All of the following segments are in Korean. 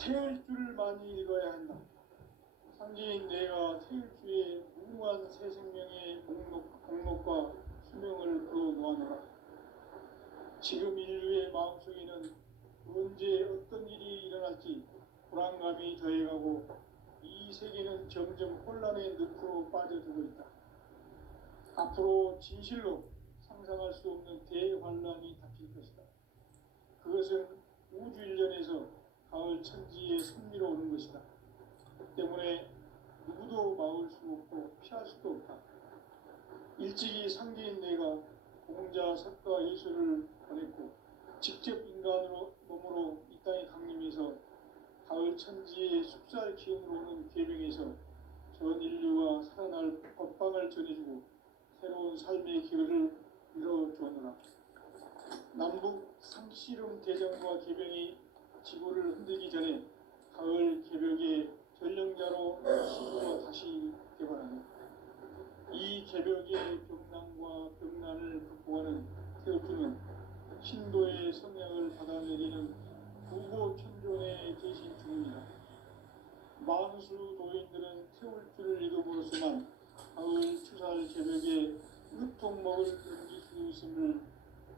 태을 줄을 많이 읽어야 한다. 상제인 내가 태을 주에 무궁한 새 생명의 공로과 수명을 불어 놓아노라. 지금 인류의 마음속에는 언제 어떤 일이 일어날지 불안감이 더해가고 이 세계는 점점 혼란의 늪으로 빠져들고 있다. 앞으로 진실로 상상할 수 없는 대환란이 닥칠 것이다. 그것은 우주 일련에서 가을 천지의 섭리로 오는 것이다. 때문에 누구도 막을 수 없고 피할 수도 없다. 일찍이 상제인 내가 공자, 석가, 예수를 보냈고 직접 인간으로 몸으로 이 땅에 강림해서 가을 천지의 숲살 기운으로 오는 계명에서 전 인류가 살아날 법방을 전해주고 새로운 삶의 기회를 열어주었노라. 남북 상씨름 대전과 계병이 지구를 흔들기 전에 가을 개벽의 전령자로 시구가 다시 개발하는 이 개벽의 병난과 병난을 극복하는 태엽주는 신도의 성향을 받아내리는 부고 천존의 대신 중입니다. 만수 도인들은 태울주를 읽음으로써만 가을 추살 개벽에 으통먹을 넘길 수 있음을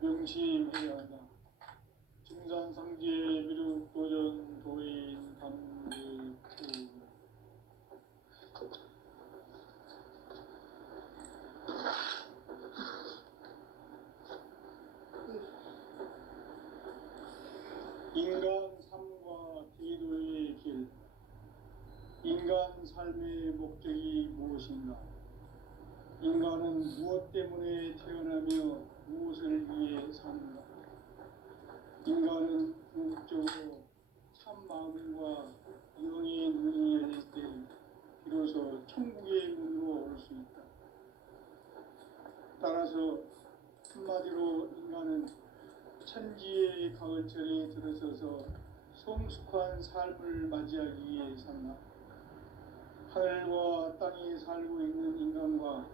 명심해야 한다. 증산상제 미륵 도전 도인 감리 인간 삶과 기도의 길. 인간 삶의 목적이 무엇인가? 인간은 무엇 때문에 태어나며 무엇을 위해 사는가? 인간은 궁극적으로 참 마음과 영의 눈이 열릴 때 비로소 천국의 문으로 올 수 있다. 따라서 한마디로 인간은 천지의 가을철에 들어서서 성숙한 삶을 맞이하기 위해 산다. 하늘과 땅에 살고 있는 인간과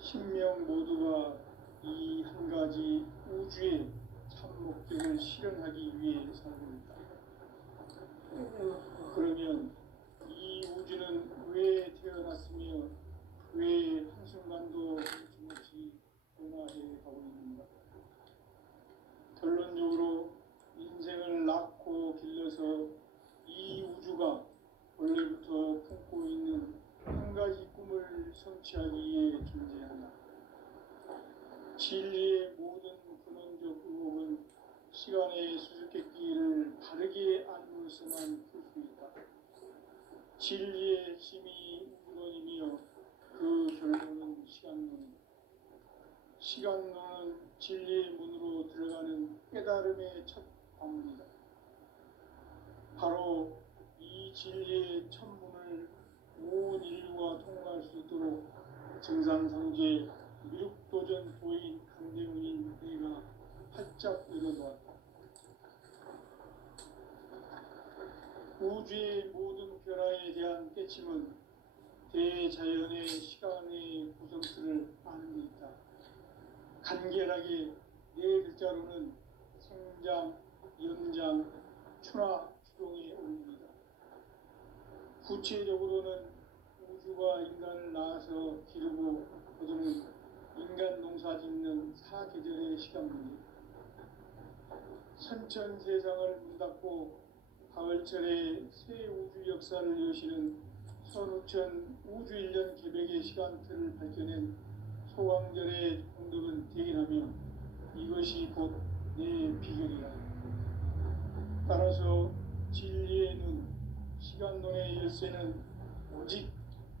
신명 모두가 이 한 가지 우주의 참 목적을 실현하기 위해 살고 있다. 그러면 이 우주는 왜 태어났으며 왜 한순간도 멈춤없이 변화해 가고 있는가? 결론적으로 인생을 낳고 길러서 이 우주가 원래부터 품고 있는 한 가지 꿈을 성취하기 위해 존재한다. 진리의 모든 근원적 의혹은 시간의 수수께끼를 바르게 알므로서만 풀 수 있다. 진리의 핵심이 우주론이며 그 결론은 시간론이다. 시간론은 진리의 문으로 들어가는 깨달음의 첫 관문이다. 바로 이 진리의 첫 문을 온 인류가 통과할 수 있도록 증산상제 미륵도전 도인 강대문인 내가 활짝 열어놓았다. 우주의 모든 변화에 대한 깨침은 대자연의 시간의 구성틀을 아는 데 있다. 간결하게 네 글자로는 생장, 연장, 추나 추동의 원리입니다. 구체적으로는 우주가 인간을 낳아서 기르고 거두는 인간 농사 짓는 사계절의 시간 문제. 선천 세상을 문 닫고 가을철에 새 우주 역사를 여시는 선우천 우주일년 개벽의 시간틀을 밝혀낸 소강절의 공덕은 대견하며 이것이 곧 내 비결이라. 따라서 진리의 눈, 시간론의 열쇠는 오직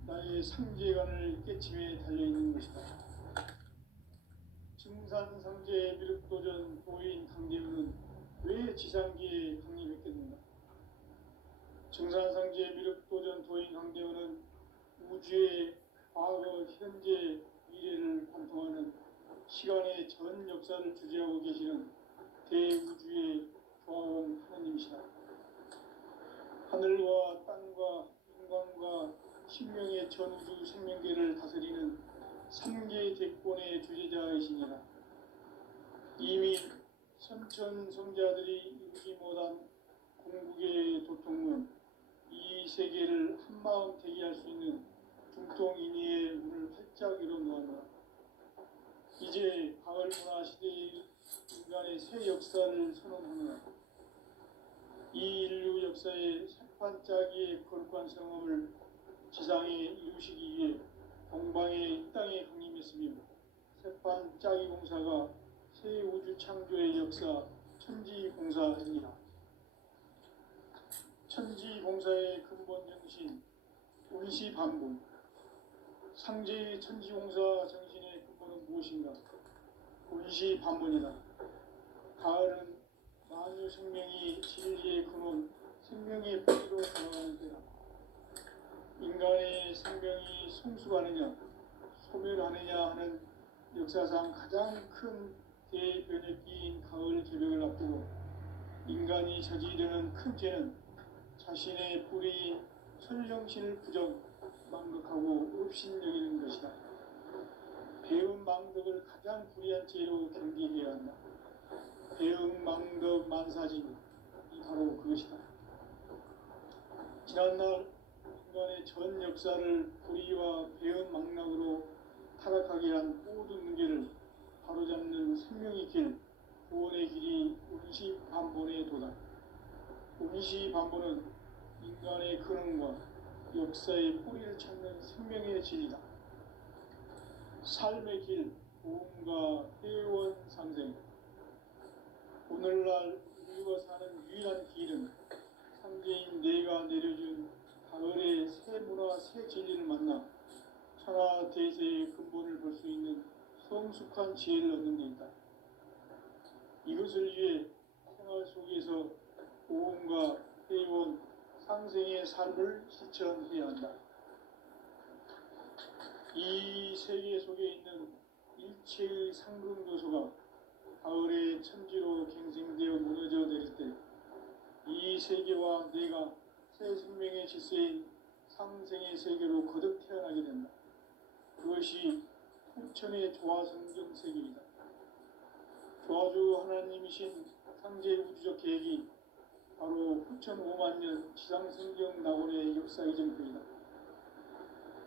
나의 상제관을 깨침에 달려있는 것이다. 증산상제 미륵도전 도인 강대우는 왜 지상기에 강림했겠는가? 증산상제 미륵도전 도인 강대우는 우주의 과거, 현재, 미래를 관통하는 시간의 전 역사를 주재하고 계시는 대우주의 조화원 하나님이시다. 하늘과 땅과 인간과 신명의 전우주 생명계를 다스리는 삼계 대권의 주재자이시니라. 이미 선천성자들이 이루지 못한 동북의 도통은 이 세계를 한마음 되게 할 수 있는 중통인의의 문을 활짝 열어놓았노라. 이제 가을 문화 시대의 인간의 새 역사를 선언하노라. 이 인류 역사의 새판짜기의 거룩한 성험을 지상에 이루시기 위해 동방의 이 땅에 강림했으며 새판짜기 공사가 새 우주 창조의 역사 천지공사입니다. 천지공사의 근본 정신 운시반본. 상제의 천지공사 정신의 근본은 무엇인가? 운시반본이다. 가을은 만유 생명이 진리의 근원, 생명의 뿌리로 돌아가는 때다. 인간의 생명이 성숙하느냐, 소멸하느냐 하는 역사상 가장 큰 대변혁기인 가을 개벽을 앞두고 인간이 저지르는 큰 죄는 자신의 뿌리인 설령신을 부정, 망덕하고 업신여기는 것이다. 배은 망덕을 가장 불의한 죄로 경계해야 한다. 배은 망덕 만사진이 바로 그것이다. 지난날 인간의 전 역사를 불의와 배은 망락으로 타락하게 한 모든 문제를 바로잡는 생명의 길, 구원의 길이 운시반본의 도다. 운시반본은 인간의 근원과 역사의 뿌리를 찾는 생명의 진리다. 삶의 길, 보험과 회원 상생. 오늘날 인류가 사는 유일한 길은 상제인 내가 내려준 가을의 새 문화, 새 진리를 만나 천하 대세의 근본을 볼 수 있는 성숙한 지혜를 얻는 데 있다. 이것을 위해 생활 속에서 보험과 회원, 상생의 삶을 실천해야 한다. 이 세계 속에 있는 일체의 상급 요소가 가을의 천지로 갱생되어 무너져 내릴 때 이 세계와 내가 새 생명의 질서인 상생의 세계로 거듭 태어나게 된다. 그것이 후천의 조화성경 세계이다. 조화주 하나님이신 상제 우주적 계획이 바로 후천 5만 년 지상성경 낙원의 역사 이정표이다.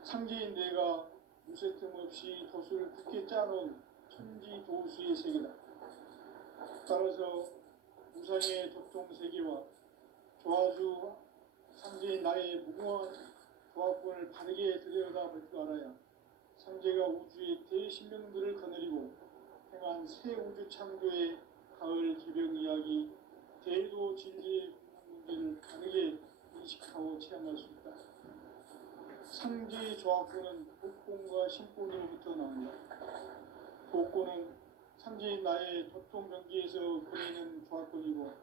상제인 내가 무쇠틈 없이 돛을 굳게 짜놓은 천지도수의 세계다. 따라서 무상의 도통 세계와 조화주 상제인 나의 무궁한 조화권을 바르게 들여다볼 줄 알아야 상제가 우주의 대신령들을 거느리고 행한 새 우주 창조의 가을 개벽 이야기, 대도 진리의 문제를 바르게 인식하고 체험할 수 있다. 상제의 조화권은 복권과 신권으로부터 나온다. 복권은 상제인 나의 도통병기에서 보내는 조화권이고,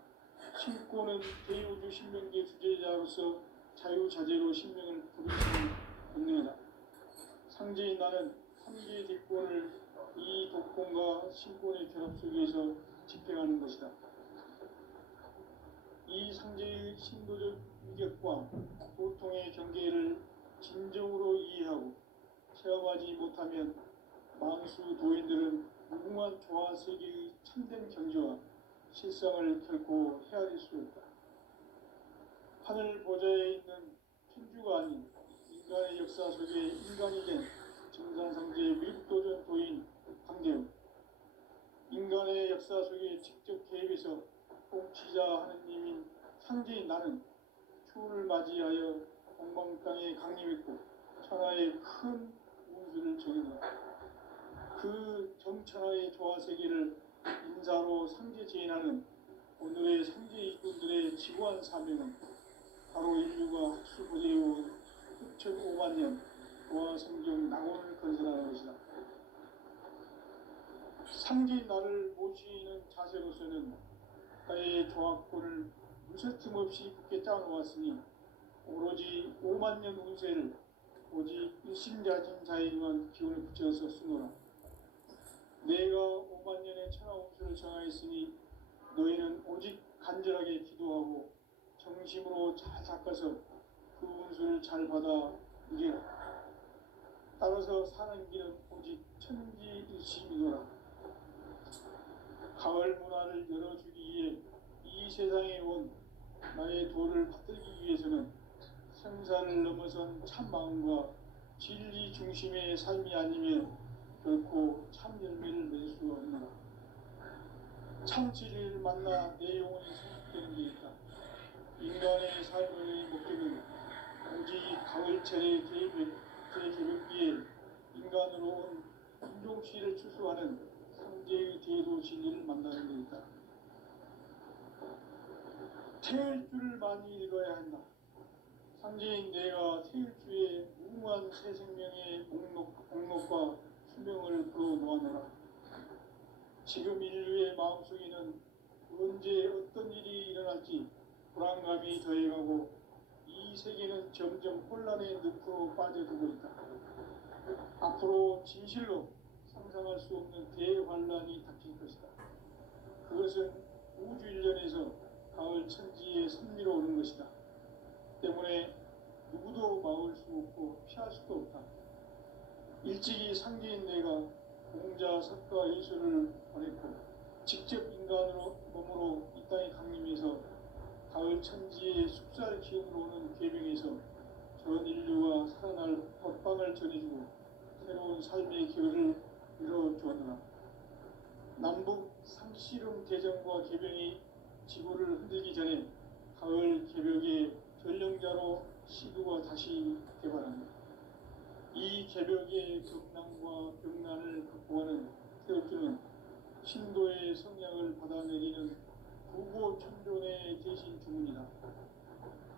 신권은 대우주 신명계 주제자로서 자유자재로 신명을 부르시는 본능이다. 상제인 나는 삼계의 대권을 이 독권과 신권의 결합 속에서 집행하는 것이다. 이 상제의 신도적 위격과 도통의 경계를 진정으로 이해하고 체험하지 못하면 망수 도인들은 무궁한 조화 세계의 참된 경지와 실상을 결코 헤아릴 수 없다. 하늘 보좌에 있는 천주가 아닌 인간의 역사 속에 인간이 된 정산상제의 미륵도전 도인 황대웅, 인간의 역사 속에 직접 개입해서 통치자 하느님인 상제인 나는 추운을 맞이하여 동방 땅에 강림했고 천하의 큰 운수를 정했노라. 그 정천하의 조화 세계를 인사로 상제 제인하는 오늘의 상제 일꾼들의 지구한 사명은 바로 인류가 학수고대해온 후천 5만 년 조화 성경 낙원을 건설하는 것이다. 상제인 나를 모시는 자세로서는 나의 조화권을 무쇠틈 없이 굳게 짜놓았으니 오로지 5만 년 운세를 오직 일심자진 자에게만 기운을 붙여서 쓰노라. 내가 5만 년의 천하 운수를 정하였으니 너희는 오직 간절하게 기도하고 정심으로 잘 닦아서 그 운수를 잘 받아 누리라. 따라서 사는 길은 오직 천지일심이노라. 가을 문화를 열어주기 위해 이 세상에 온 나의 도를 받들기 위해서는 생사를 넘어선 참 마음과 진리 중심의 삶이 아니면 결코 참 열매를 맺을 수 없노라. 참 진리를 만나 내 영혼이 성숙되는 게 있다. 인간의 삶의 목적은 오직 가을철의 대개벽기에 인간으로 온 인종씨를 추수하는 상제의 대도 진리를 만나는 데 있다. 태일 주를 많이 읽어야 한다. 상제인 내가 태일주의 무궁한 새 생명의 목록과 수명을 풀어놓아노라. 지금 인류의 마음속에는 언제 어떤 일이 일어날지 불안감이 더해가고 이 세계는 점점 혼란의 늪으로 빠져들고 있다. 앞으로 진실로 상상할 수 없는 대환란이 닥칠 것이다. 그것은 우주 일련에서 가을 천지의 섭리로 오는 것이다. 때문에 누구도 막을 수 없고 피할 수도 없다. 일찍이 상제인 내가 공자, 석가, 예수를 보냈고 직접 인간으로 몸으로 이 땅에 강림해서 가을 천지의 숲살 기운으로 오는 계명에서 전 인류가 살아날 법방을 전해주고 새로운 삶의 기회를 열어주었노라. 남북 상씨름 대전과 개병이 지구를 흔들기 전에 가을 개벽의 전령자로 시도가 다시 개발합니다. 이 개벽의 격난과 병난을 극복하는 태울주는 신도의 성량을 받아내리는 부고천존의 대신 주문이다.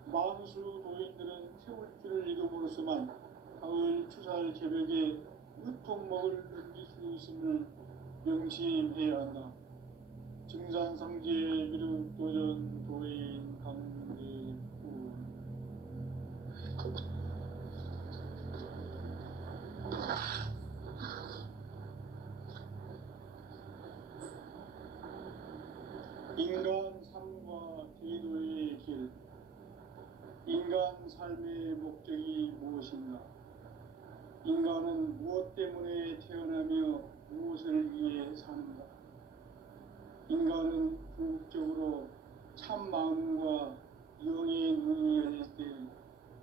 만수 도인들은 태울주를 읽음으로써만 가을 추살 개벽의 으통목을 넘길 수 있음을 명심해야 한다. 증산상제 미륵도전 도인 강대구. 인간 삶과 대도의 길. 인간 삶의 목적이 무엇인가? 인간은 무엇 때문에 태어나며 무엇을 위해 사는가? 인간은 궁극적으로 참 마음과 영의 눈이 열릴 때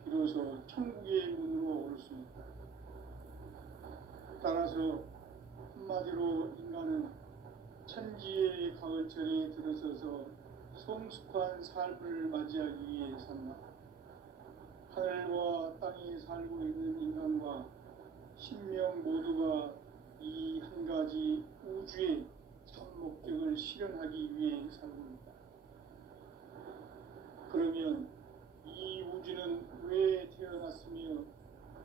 비로소 천국의 문으로 올 수 있다. 따라서 한마디로 인간은 천지의 가을철에 들어서서 성숙한 삶을 맞이하기 위해 산다. 하늘과 땅에 살고 있는 인간과 신명 모두가 이 한 가지 우주의 참 목적을 실현하기 위해 살고 있다. 그러면 이 우주는 왜 태어났으며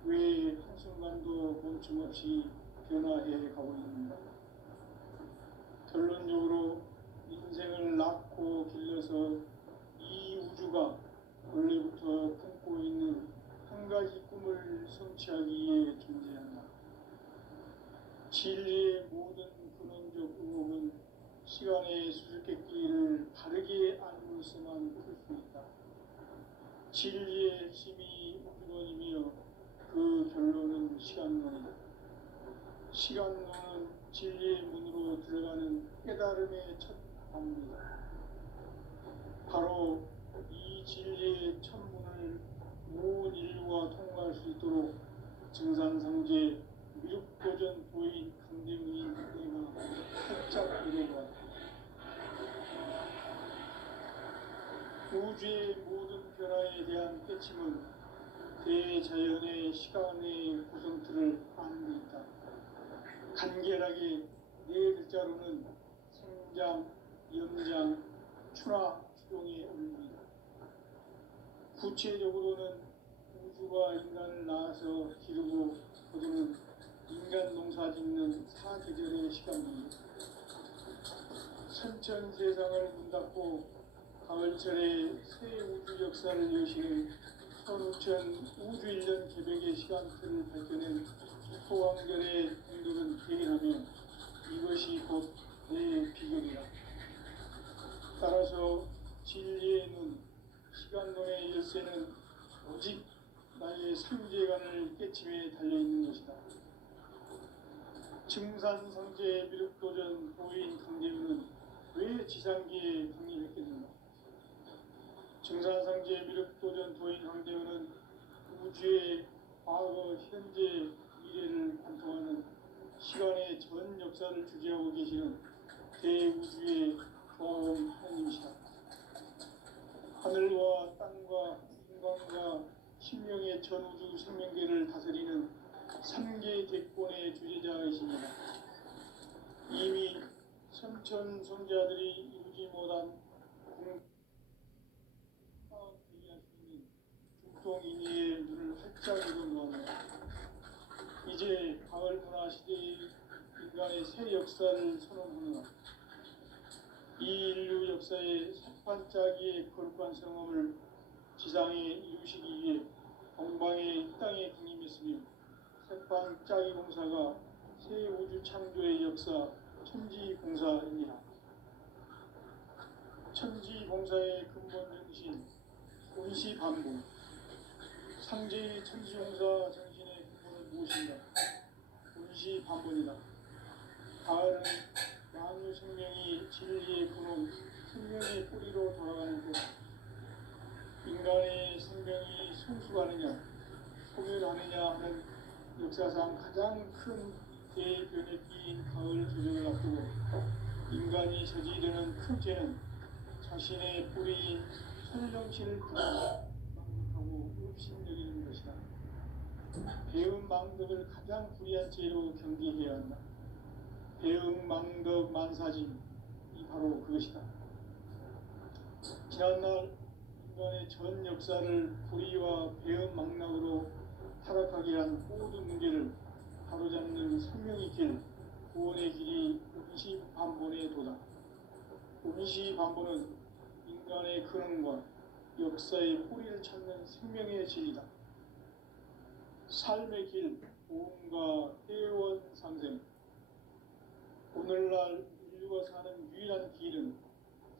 왜 한순간도 멈춤없이 변화해 가고 있는가? 결론적으로 인생을 낳고 길러서 이 우주가 원래부터 품고 있는 한 가지 꿈을 성취하기 위해 존재한다. 진리의 모든 근원적 의혹은 시간의 수수께끼를 바르게 알므로서만 풀 수 있다. 진리의 핵심이 우주론이며 그 결론은 시간론이다. 시간론은 진리의 문으로 들어가는 깨달음의 첫 방문이다. 바로 이 진리의 천문을 온 인류가 통과할 수 있도록 증산상제 미륵도전 도인 강대문이 내가 살짝 이뤄보았다. 우주의 모든 변화에 대한 깨침은 대자연의 시간의 구성틀을 아는 데 있다. 간결하게 네 글자로는 생장, 연장, 추나, 추동의 원리이다. 구체적으로는 우주가 인간을 낳아서 기르고 거두는 인간 농사 짓는 사계절의 시간입니다. 선천 세상을 문 닫고 가을철에 새 우주 역사를 여시는 선우천 우주 1년 개벽의 시간틀을 밝혀낸 소왕절의 공들은 대인하며 이것이 곧 내 비결이다. 따라서 진리의 눈, 시간론의 열쇠는 오직 나의 상제관을 깨침에 달려있는 것이다. 증산상제 미륵도전 도인 강대문은 왜 지상기에 강림했겠는가? 증산상제 미륵도전 도인 황대현은 우주의 과거, 현재, 미래를 관통하는 시간의 전 역사를 주재하고 계시는 대우주의 조화범 하나님이시다. 하늘과 땅과 인간과 신명의 전우주 생명계를 다스리는 삼계 대권의 주제자이십니다. 이미 선천성자들이 이루지 못한 대의할 수 있는 중통인의의 눈을 활짝 열은 가운데 이제 가을 문화 시대의 인간의 새 역사를 선언하노라. 이 인류 역사의 새반짝이의 거룩한 성험을 지상에 이루시기 위해 동방의 땅에 강림했으며 새반짝이 공사가 새 우주 창조의 역사 천지공사입니다. 천지공사의 근본 정신 원시반복. 상제의 천지공사 정신의 근본은 무엇인가? 원시반복이다. 가을은 만유 생명이 진리의 근원, 생명의 뿌리로 돌아가는 것. 인간의 생명이 성숙하느냐, 소멸하느냐 하는 역사상 가장 큰 대변혁기인 가을 조정을 앞두고 인간이 저지르는 큰 죄는 자신의 뿌리인 선정신을 망각하고 업신여기는 것이다. 배음 망덕을 가장 불의한 죄로 경계해야 한다. 배음 망덕 만사짐이 바로 그것이다. 지난날 인간의 전 역사를 불의와 배음 망락으로 타락하게 한 모든 문제를 바로잡는 생명의 길, 구원의 길이 원시반본의 도다. 원시반본은 인간의 근원과 역사의 뿌리를 찾는 생명의 진리다. 삶의 길, 보험과 회원 상생. 오늘날 인류가 사는 유일한 길은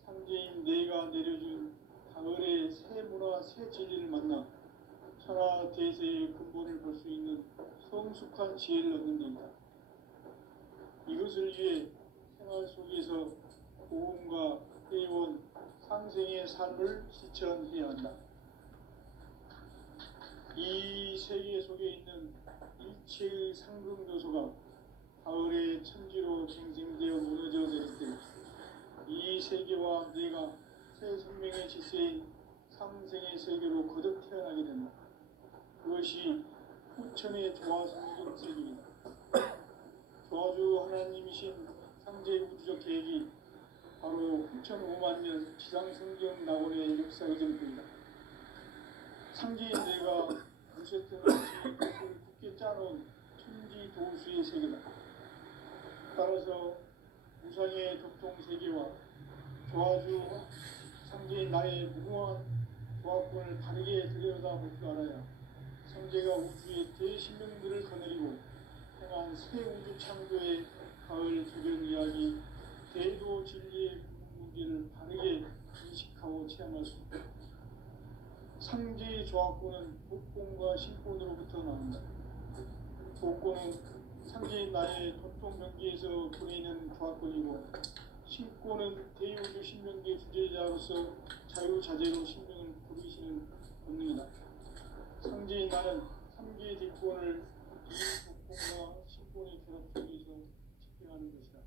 상제인 내가 내려준 가을의 새 문화, 새 진리를 만나 천하 대세의 근본을 볼 수 있는 성숙한 지혜를 얻는 데이다. 이것을 위해 생활 속에서 보험과 회원, 상생의 삶을 실천해야 한다. 이 세계 속에 있는 일체의 상급 요소가 가을의 천지로 갱생되어 무너져 내릴 때 이 세계와 내가 새 생명의 질서인 상생의 세계로 거듭 태어나게 된다. 그것이 후천의 조화성경 세계입니다. 조화주 하나님이신 상제 우주적 계획이 바로 후천 5만 년 지상성경 낙원의 역사 의정표이다. 상제인 내가 무쇠등 없이 그것을 굳게 짜놓은 천지 도수의 세계다. 따라서 무상의 덕통세계와 조화주 상제인 나의 무궁한 조합권을 바르게 들여다볼 줄 알아야 상제가 우주의 대신명들을 거느리고 행한 새 우주 창조의 가을 조경 이야기, 대도 진리의 문제를 바르게 인식하고 체험할 수 있다. 상제의 조합권은 복권과 신권으로부터 나온다. 복권은 상제인 나의 도통명기에서 보내는 조합권이고, 신권은 대우주 신명계 주제자로서 자유자재로 신명을 부르시는 본능이다. 상제인 나는 3개의 뒷권을 이 복권과 신권의 결합 속에서 집행하는 것이다.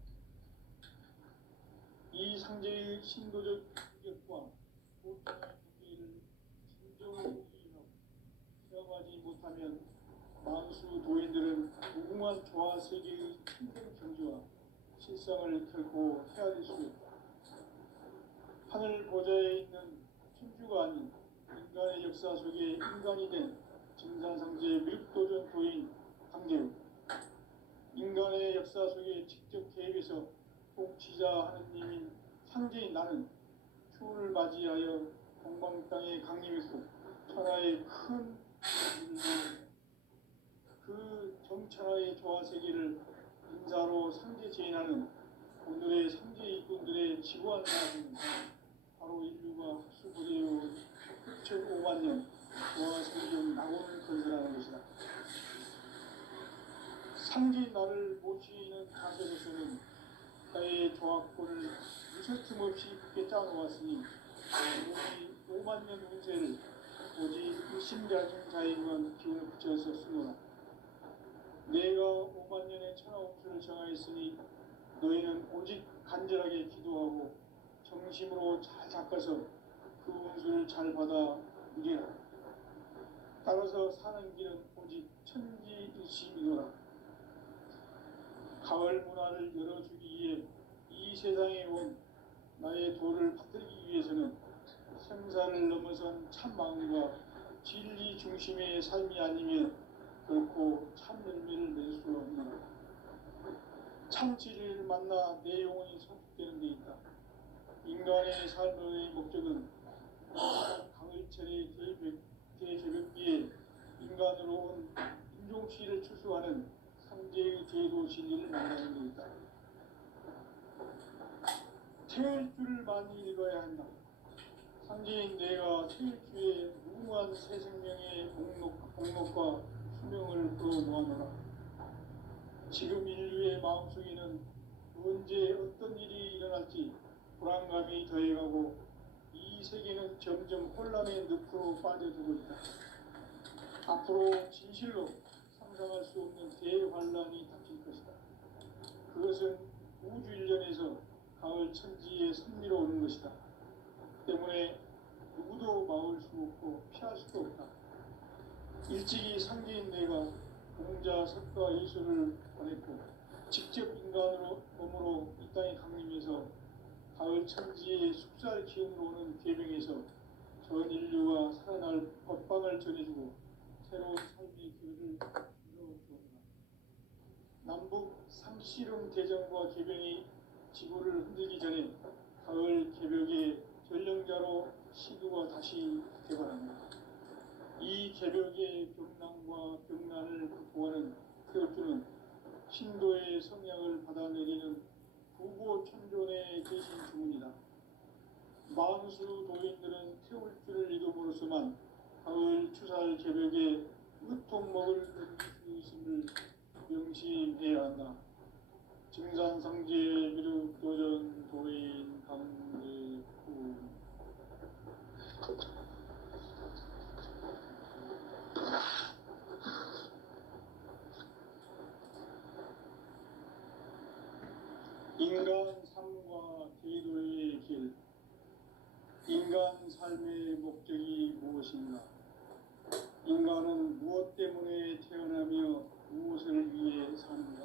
이 상제의 신도적 인격과 보통의 경계를 진정으로 이해하고 체험하지 못하면 만수 도인들은 무궁한 조화 세계의 힘든 경지와 실상을 결코 헤아릴 수 없다. 하늘 보좌에 있는 천주가 아닌 인간의 역사 속에 인간이 된 증산상제 미륵도전 도인 황대현. 인간의 역사 속에 직접 개입해서 통치자 하느님인 상제인 나는 추운을 맞이하여 동방 땅에 강림했고 천하의 큰 그 정천하의 조화 세계를 인사로 상제 제인하는 오늘의 상제 일꾼들의 지구한 사람은 바로 인류가 흡수부대로 6,5만 년 조화 성경 낙원을 건설하는 것이다. 상제인 나를 모시는 자세로서는 나의 조합권을 무설틈 없이 굳게 짜놓았으니 우리 5만 년 권세를 오직 의심가진 자에게만 기운을 붙여서 쓰노라. 내가 5만 년의 천하 홍수를 정하였으니 너희는 오직 간절하게 기도하고 정심으로 잘 닦아서 그 운수를 잘 받아 누리라. 따라서 사는 길은 오직 천지일심이노라. 가을 문화를 열어주기 위해 이 세상에 온 나의 도를 받들기 위해서는 생사를 넘어선 참 마음과 진리 중심의 삶이 아니면 결코 참 열매를 낼 수 없노라. 참 진리를 만나 내 영혼이 소축되는 데 있다. 인간의 삶의 목적은 가을철의 대제벽기에 인간으로 온 인종시를 추수하는 상제의 제도 진리를 만나는 데 있다. 태일주를 많이 읽어야 한다. 상제인 내가 태일주에 무궁한 새 생명의 목록과 수명을 풀어놓아노라. 지금 인류의 마음속에는 언제 어떤 일이 일어날지 불안감이 더해가고 이 세계는 점점 혼란의 늪으로 빠져들고 있다. 앞으로 진실로 상상할 수 없는 대환란이 닥칠 것이다. 그것은 우주 일련에서 가을 천지에 선미로 오는 것이다. 때문에 누구도 막을 수 없고 피할 수도 없다. 일찍이 상제인 내가 공자, 석가, 예수를 보냈고 직접 인간으로 몸으로 이 땅에 강림해서 가을 천지의 숙살 기운으로 오는 계명에서 전 인류가 살아날 법방을 전해주고 새로운 삶의 길을 열어주었다. 남북 상씨름 대전과 계병이 지구를 흔들기 전에 가을 개벽의 전령자로 시두가 다시 개발합니다. 이 개벽의 병난과 병난을 극복하는 태울주는 신도의 성향을 받아내리는 부고천존의 대신 주문이다. 만수 도인들은 태울주를 이름으로서만 가을 추살 개벽에 으통먹을 넘길 수 있음을 명심해야 한다. 증산상제 미륵도전 도인 강대구. 인간 삶과 제도의 길. 인간 삶의 목적이 무엇인가? 인간은 무엇 때문에 태어나며 무엇을 위해 사는가?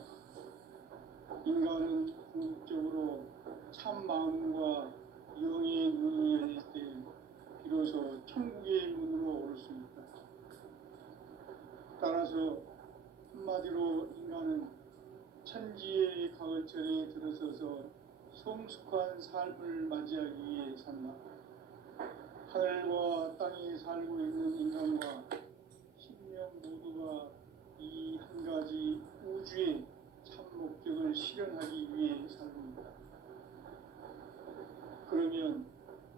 인간은 궁극적으로 참 마음과 영의 눈이 열릴 때 비로소 천국의 문으로 올 수 있다. 따라서 한마디로 인간은 천지의 가을철에 들어서서 성숙한 삶을 맞이하기 위해 산다. 하늘과 땅에 살고 있는 인간과 신명 모두가 이 한 가지 우주의 참 목적을 실현하기 위해 살고 있다. 그러면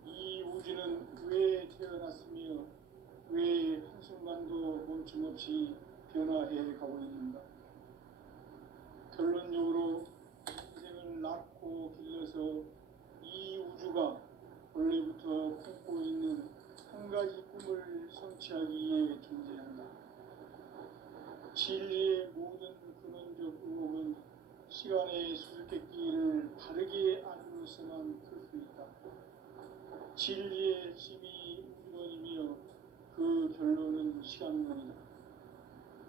이 우주는 왜 태어났으며 왜 한순간도 멈춤없이 변화해 가고 있는가? 결론적으로 인생을 낳고 길러서 이 우주가 원래부터 품고 있는 한 가지 꿈을 성취하기 위해 존재한다. 진리의 모든 근원적 의혹은 시간의 수수께끼를 바르게 알므로서만 풀 수 있다. 진리의 핵심이 우주론이며 그 결론은 시간론이다.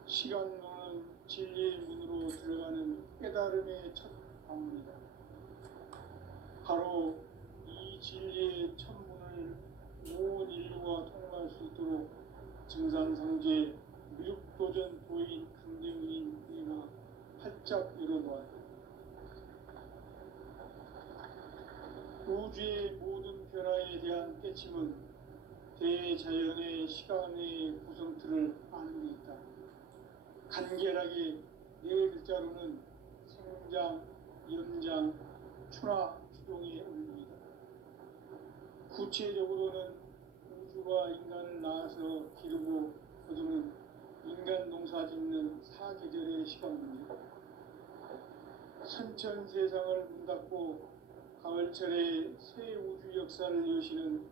시간론은 진리의 문으로 들어가는 깨달음의 첫 방문이다. 바로 이 진리의 첫 문을 온 인류가 통과할 수 있도록 증산상제 미륵도전 도인 강대문인 내가 활짝 열어놓았다. 우주의 모든 변화에 대한 깨침은 대자연의 시간의 구성틀을 아는 데 있다. 간결하게 네 글자로는 생장, 연장, 추나 추동의 원리이다. 구체적으로는 우주가 인간을 낳아서 기르고 거두는 인간 농사 짓는 사계절의 시간 문제다. 선천 세상을 문 닫고 가을철에 새 우주 역사를 여시는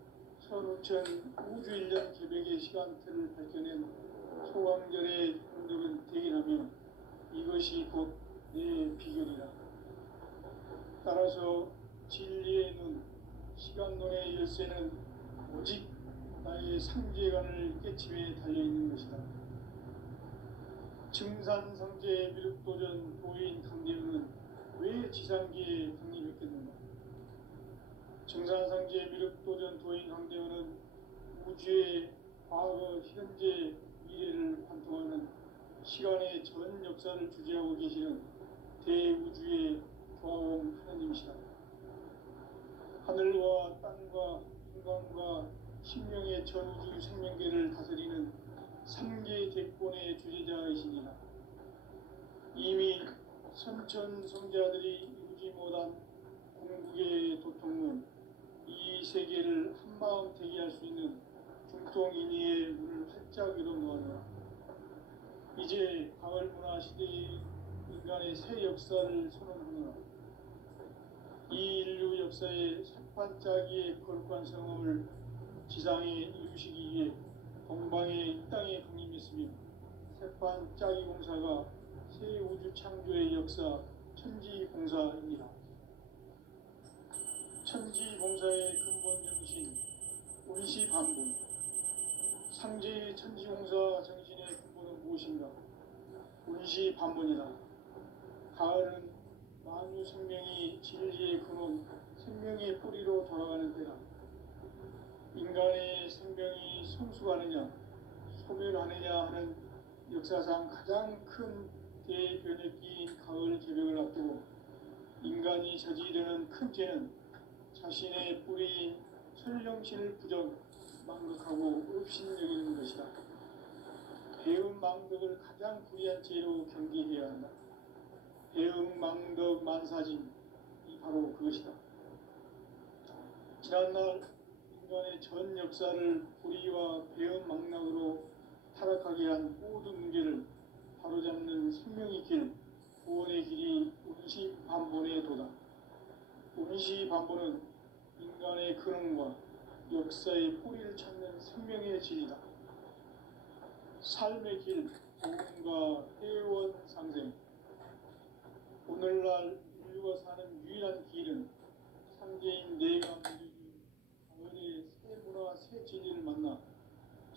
천우천 우주일년 계백의 시간표를 밝혀낸 소강절의 흔적은 대기라며 이것이 곧 내 비결이라. 따라서 진리의 눈, 시간론의 열쇠는 오직 나의 상제관을 깨침에 달려있는 것이다. 증산상제 미륵도전 도인 강대우는 왜 지상기에 강림했겠는가? 증산상제 미륵도전 도인 강대우는 우주의 과거, 현재, 미래를 관통하는 시간의 전 역사를 주재하고 계시는 대우주의 조화원 하나님이시다. 하늘과 땅과 인간과 신명의 전우주 생명계를 다스리는 삼계 대권의 주재자이시니라. 이미 선천성자들이 이루지 못한 궁극의 도통은 이 세계를 한마음 되게 할 수 있는 중통인의의 문을 활짝 열어놓았노라. 이제 가을 문화 시대의 인간의 새 역사를 선언하노라. 이 인류 역사의 새반짝이의 거룩한 성험을 지상에 이루시기 위해 동방의 이 땅에 강림했으며 새반짝이 공사가 새 우주 창조의 역사 천지공사입니다. 천지공사의 근본 정신 운시반분. 상제의 천지공사 정신의 근본은 무엇인가? 운시반분이다. 가을은 만유 생명이 진리의 근원, 생명의 뿌리로 돌아가는 때다. 인간의 생명이 성숙하느냐, 소멸하느냐 하는 역사상 가장 큰 대변혁기인 가을 개벽을 앞두고 인간이 저지르는 큰 죄는 자신의 뿌리인 천령신을 부정, 망극하고 업신여기는 것이다. 배음 망덕을 가장 불의한 죄로 경계해야 한다. 배음 망덕 만사진이 바로 그것이다. 지난날 인간의 전 역사를 불의와 배음 망락으로 타락하게 한 모든 문제를 바로잡는 생명의 길, 구원의 길이 운시반본의 도다. 운시반본은 인간의 근원과 역사의 뿌리를 찾는 생명의 진리다. 삶의 길, 도움과 회원 상생. 오늘날 인류가 사는 유일한 길은 상제인 내가 믿어준 가을의 새 문화, 새 진리를 만나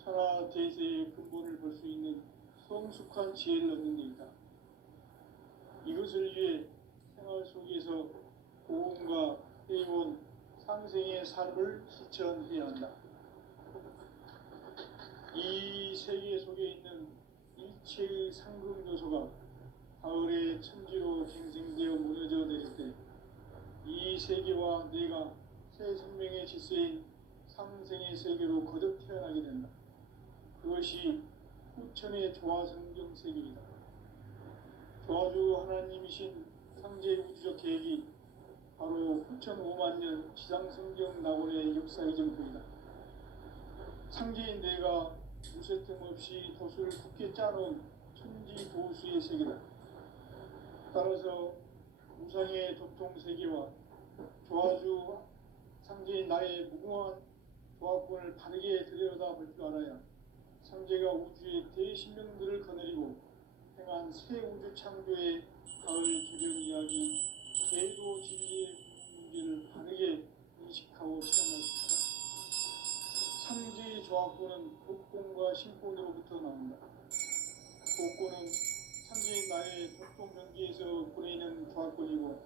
천하 대세의 근본을 볼 수 있는 성숙한 지혜를 얻는 데 있다. 이것을 위해 생활 속에서 도움과 회원, 상생의 삶을 실천해야 한다. 이 세계 속에 있는 일체의 상금 요소가 가을의 천지로 갱생되어 무너져 내릴 때 이 세계와 내가 새 생명의 질서인 상생의 세계로 거듭 태어나게 된다. 그것이 후천의 조화성경 세계이다. 조화주 하나님이신 상제 우주적 계획이 바로 후천 5만 년 지상성경 낙원의 역사의 정토이다. 상제인 내가 무쇠 틈 없이 도수를 굳게 짜놓은 천지 도수의 세계다. 따라서 우상의 도통 세계와 조화주 상제인 나의 무궁한 조화권을 바르게 들여다볼 줄 알아야 상제가 우주의 대신명들을 거느리고 행한 새 우주 창조의 가을 개벽 이야기, 제도 진리의 문제를 바르게 인식하고 체험할 수 있다. 상제의 조화권은 복권과 신권으로부터 나온다. 복권은 상제인 나의 도통 경계에서 보내는 조화권이고,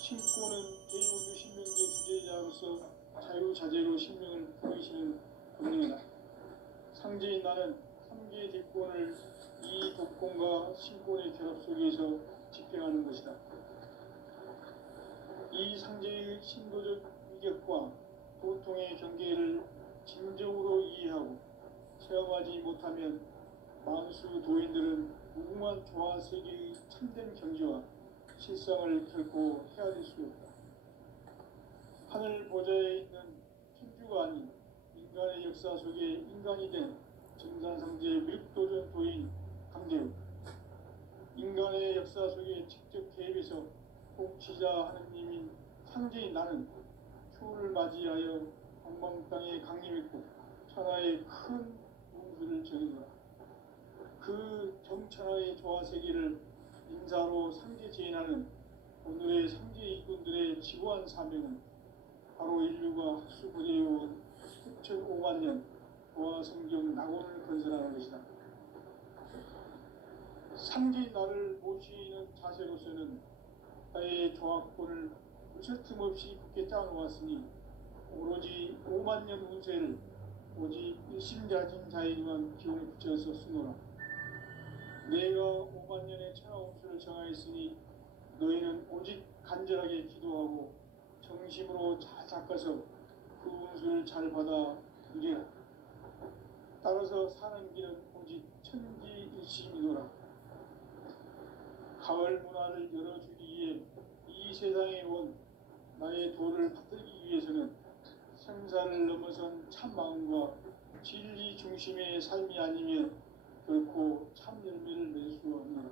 신권은 대우주 신명계 주제자로서 자유자재로 신명을 보이시는 본능이다. 상제인 나는 3개의 대권을 이 독권과 신권의 결합 속에서 집행하는 것이다. 이 상제의 신도적 위격과 도통의 경계를 진정으로 이해하고 체험하지 못하면 만수 도인들은 무궁한 조화 세계의 참된 경지와 실상을 결코 헤아릴 수 없다. 하늘 보좌에 있는 천주가 아닌 인간의 역사 속에 인간이 된 증산상제 미륵도전 도인 강대우. 인간의 역사 속에 직접 개입해서 통치자 하느님인 상제인 나는 추후를 맞이하여 동방 땅에 강림했고 천하의 큰 운수를 정해노라. 그 정천하의 조화세계를 인자로 상제재현하는 오늘의 상제 일꾼들의 지고한 사명은 바로 인류가 학수고대해온 6,500만 년 조화성경 낙원을 건설하는 것이다. 상제의 나를 모시는 자세로서는 나의 조화권을 무설틈 없이 굳게 짜놓았으니 오로지 5만 년 운세를 오직 일심자진 자에게만 기운을 붙여서 쓰노라. 내가 5만 년의 천하운수를 정하였으니 너희는 오직 간절하게 기도하고 정심으로 잘 닦아서 그 운수를 잘 받아 누리라. 따라서 사는 길은 오직 천지일심이노라. 가을 문화를 열어주기 위해 이 세상에 온 나의 도를 받들기 위해서는 생사를 넘어선 참마음과 진리 중심의 삶이 아니면 결코 참 열매를 맺을 수 없노라.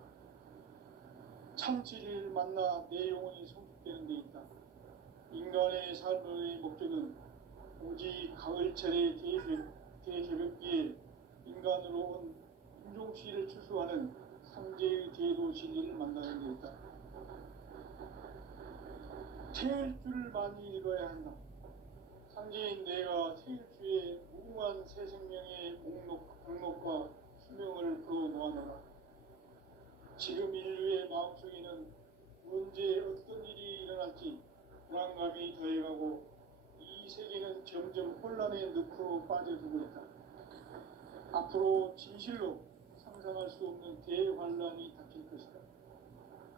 참 진리를 만나 내 영혼이 성숙되는 데 있다. 인간의 삶의 목적은 오직 가을철의 대개벽기에 인간으로 온 인종시를 추수하는 상제의 대도 진리를 만나는 데 있다. 태일주를 많이 읽어야 한다. 상제인 내가 태일주의 무궁한 새 생명의 목록과 수명을 풀어놓아노라. 지금 인류의 마음속에는 언제 어떤 일이 일어날지 불안감이 더해가고 이 세계는 점점 혼란의 늪으로 빠져들고 있다. 앞으로 진실로 상상할 수 없는 대환란이 닥칠 것이다.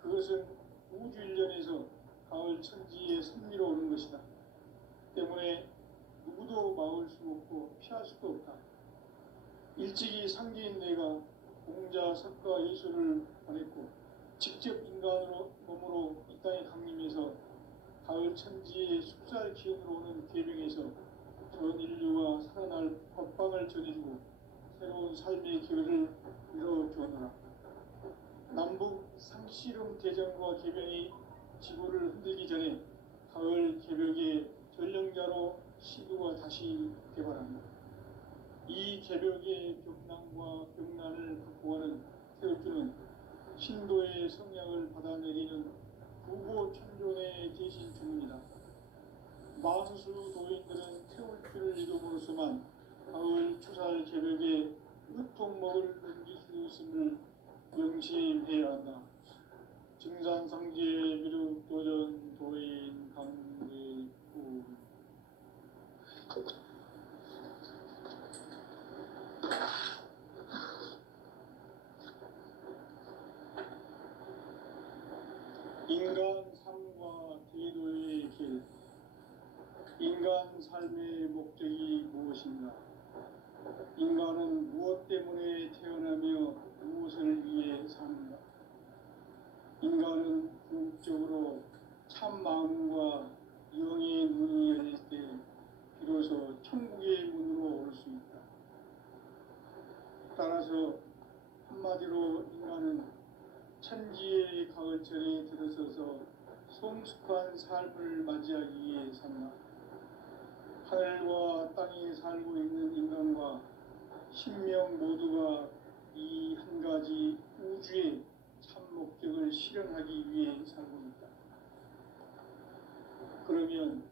그것은 우주 일련에서 가을 천지의 섭리로 오는 것이다. 때문에 누구도 막을 수 없고 피할 수도 없다. 일찍이 상제인 내가 공자, 석가, 예수를 보냈고 직접 인간으로 몸으로 이 땅에 강림해서 가을 천지의 숙살 기운으로 오는 계명에서 전 인류가 살아날 법방을 전해주고 새로운 삶의 기회를 이뤄주었노라. 남북 상씨름 대전과 계명이 지구를 흔들기 전에 가을 개벽의 전령자로 시도가 다시 개발합니다. 이 개벽의 벽난과 벽난을 극복하는 태울주는 신도의 성향을 받아내리는 부고 천존의 대신 주문이다. 만수 도인들은 태울주를 이름으로서만 가을 추살 개벽에 으통먹을 넘길 수 있음을 명심해야 한다. 증산상제 미륵도전 도인 강대구. 인간 삶과 대도의 길. 인간 삶의 목적이 무엇인가? 인간은 무엇 때문에 태어나며 무엇을 위해 사는가? 인간은 궁극적으로 참 마음과 영의 눈이 열릴 때 비로소 천국의 문으로 올 수 있다. 따라서 한마디로 인간은 천지의 가을철에 들어서서 성숙한 삶을 맞이하기 위해 산다. 하늘과 땅에 살고 있는 인간과 신명 모두가 이 한 가지 우주의 참 목적을 실현하기 위해 살고 있다. 그러면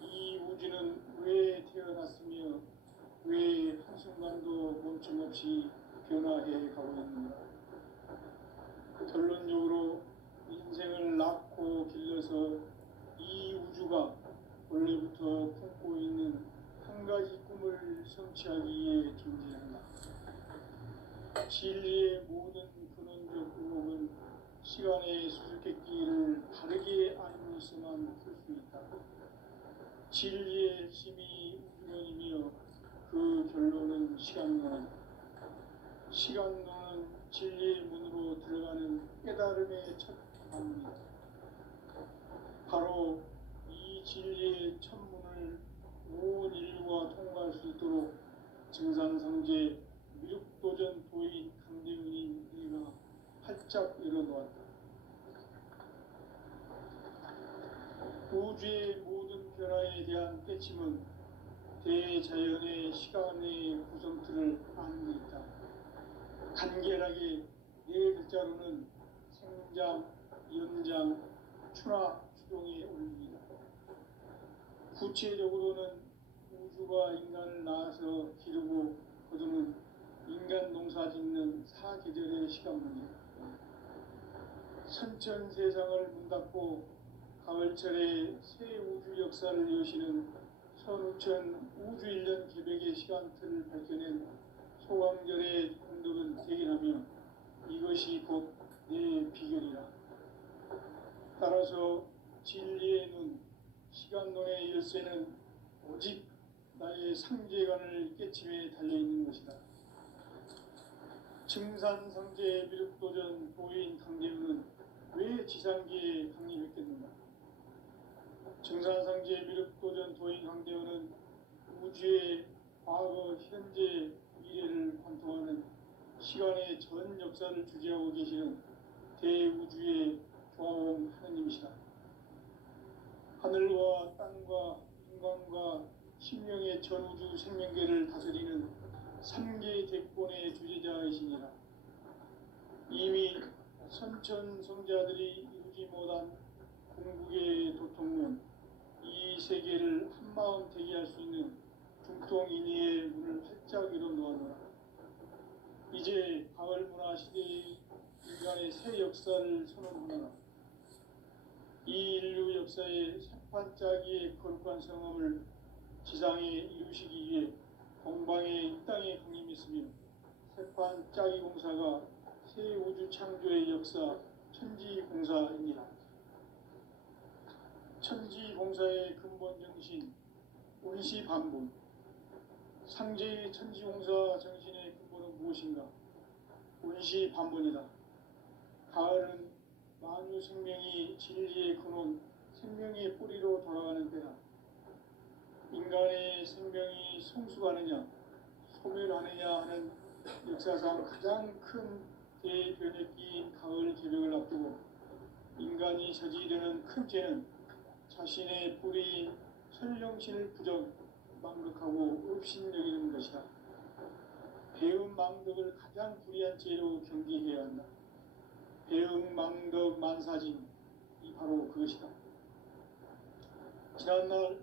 이 우주는 왜 태어났으며 왜 한순간도 멈춤없이 변화해 가고 있는가? 결론적으로 인생을 낳고 길러서 이 우주가 원래부터 품고 있는 한 가지 꿈을 성취하기 위해 존재한다. 진리의 모든 근원적 의혹은 시간의 수수께끼를 바르게 알고서만 풀 수 있다. 진리의 핵심이 우주론이며 그 결론은 시간론이다. 시간론은 진리의 문으로 들어가는 깨달음의 첫 방문이다. 바로 이 진리의 첫문을 온 인류가 통과할 수 있도록 증산상제 미륵도전 도인 강대훈이 우리가 활짝 열어놓았다. 우주의 모든 변화에 대한 깨침은 대자연의 시간의 구성틀을 아는 데 있다. 간결하게 네 글자로는 생장, 연장, 추락, 추동에 올립니다. 구체적으로는 우주가 인간을 낳아서 기르고 거두는 인간 농사 짓는 사계절의 시간문이다. 선천 세상을 문닫고 가을철에 새 우주 역사를 여시는 선우천 우주일년 개백의 시간틀을 밝혀낸 소강절의 공덕은 대견하며 이것이 곧 내 비결이라. 따라서 진리의 눈, 시간론의 열쇠는 오직 나의 상제관을 깨침에 달려있는 것이다. 증산상제 미륵도전 도인 강제우는 왜 지상계에 강림했겠는가? 증산상제 미륵도전 도인 강제우는 우주의 과거, 현재, 미래를 관통하는 시간의 전 역사를 주재하고 계시는 대우주의 조화원 하느님이시다. 하늘과 땅과 인간과 신명의 전우주 생명계를 다스리는 삼계 대권의 주제자이시니라. 이미 선천성자들이 이루지 못한 궁극의 도통문, 이 세계를 한마음 되게 할 수 있는 중통인의의 문을 활짝 열어놓아노라. 이제 가을 문화 시대의 인간의 새 역사를 선언하노라. 이 인류 역사의 새판짜기의 거룩한 성함을 지상에 이루시기 위해 동방의 이 땅에 강림했으며 새판짜기 공사가 새 우주 창조의 역사 천지공사입니다. 천지공사의 근본 정신 운시반본. 상제의 천지공사 정신의 근본은 무엇인가? 운시반본이다. 가을은 만유 생명이 진리의 근원, 생명의 뿌리로 돌아가는 때다. 인간의 생명이 성숙하느냐, 소멸하느냐 하는 역사상 가장 큰 대변혁기인 가을 개벽을 앞두고 인간이 저지르는 큰 죄는 자신의 뿌리인 설령신을 부정, 망극하고 업신여기는 것이다. 배음 망덕을 가장 불의한 죄로 경계해야 한다. 배음 망덕 만사진, 이 바로 그것이다. 지난날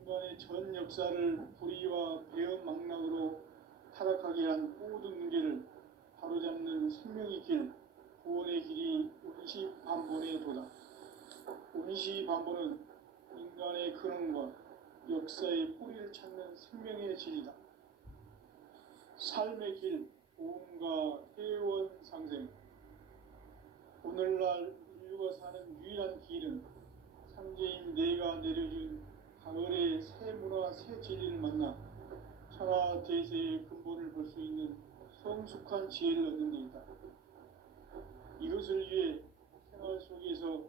인간의 전 역사를 불의와 배음 망락으로 타락하게 한 모든 문제를 바로잡는 생명의 길, 구원의 길이 운시반본의 도다. 운시반본은 인간의 근원과 역사의 뿌리를 찾는 생명의 진리다. 삶의 길, 보험과 회원 상생. 오늘날 인류가 사는 유일한 길은 상제인 내가 내려준 가을의 새 문화, 새 진리를 만나 천하 대세의 근본을 볼 수 있는 성숙한 지혜를 얻는 데 있다. 이것을 위해 생활 속에서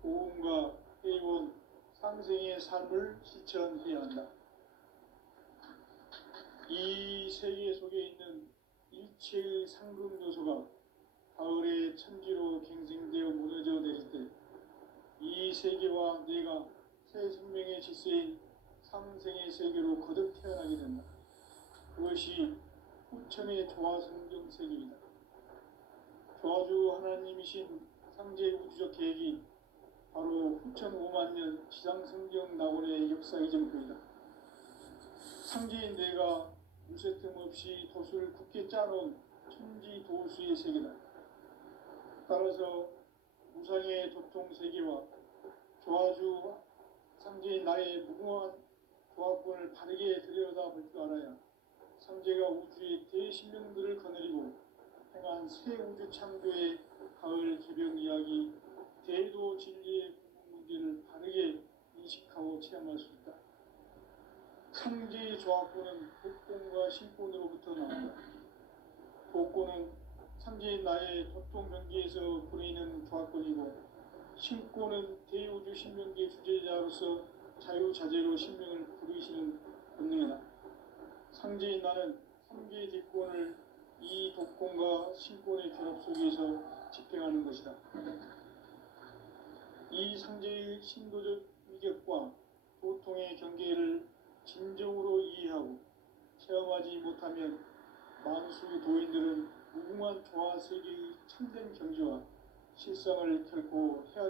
보험과 회원, 상생의 삶을 실천해야 한다. 이 세계 속에 있는 일체의 상급 요소가 가을의 천지로 갱생되어 무너져 내릴 때 이 세계와 내가 새 생명의 질서인 상생의 세계로 거듭 태어나게 된다. 그것이 후천의 조화성경 세계이다. 조화주 하나님이신 상제 우주적 계획이 바로 후천 5만 년 지상성경 낙원의 역사의 전부이다. 상제인 내가 물새틈 없이 돛을 굳게 짜놓은 천지 도수의 세계다. 따라서 무상의 도통 세계와 조화주 상제인 나의 무궁한 조화권을 바르게 들여다볼 줄 알아야 상제가 우주의 대신령들을 거느리고 행한 새 우주 창조의 가을 개벽 이야기, 대도 진리의 궁극 문제를 바르게 인식하고 체험할 수 있다. 상제의 조화권은 복권과 신권으로부터 나온다. 복권은 상제인 나의 도통 경계에서 부리는 조화권이고, 신권은 대우주 신명계 주제자로서 자유자재로 신명을 부르시는 본능이다. 상제인 나는 3개의 대권을 이 독권과 신권의 결합 속에서 집행하는 것이다. 이 상제의 신도적 위격과 도통의 경계를 진정으로 이해하고 체험하지 못하면 만수 도인들은 무궁한 조화 세계의 참된 경지와 실상을 결코 헤아리지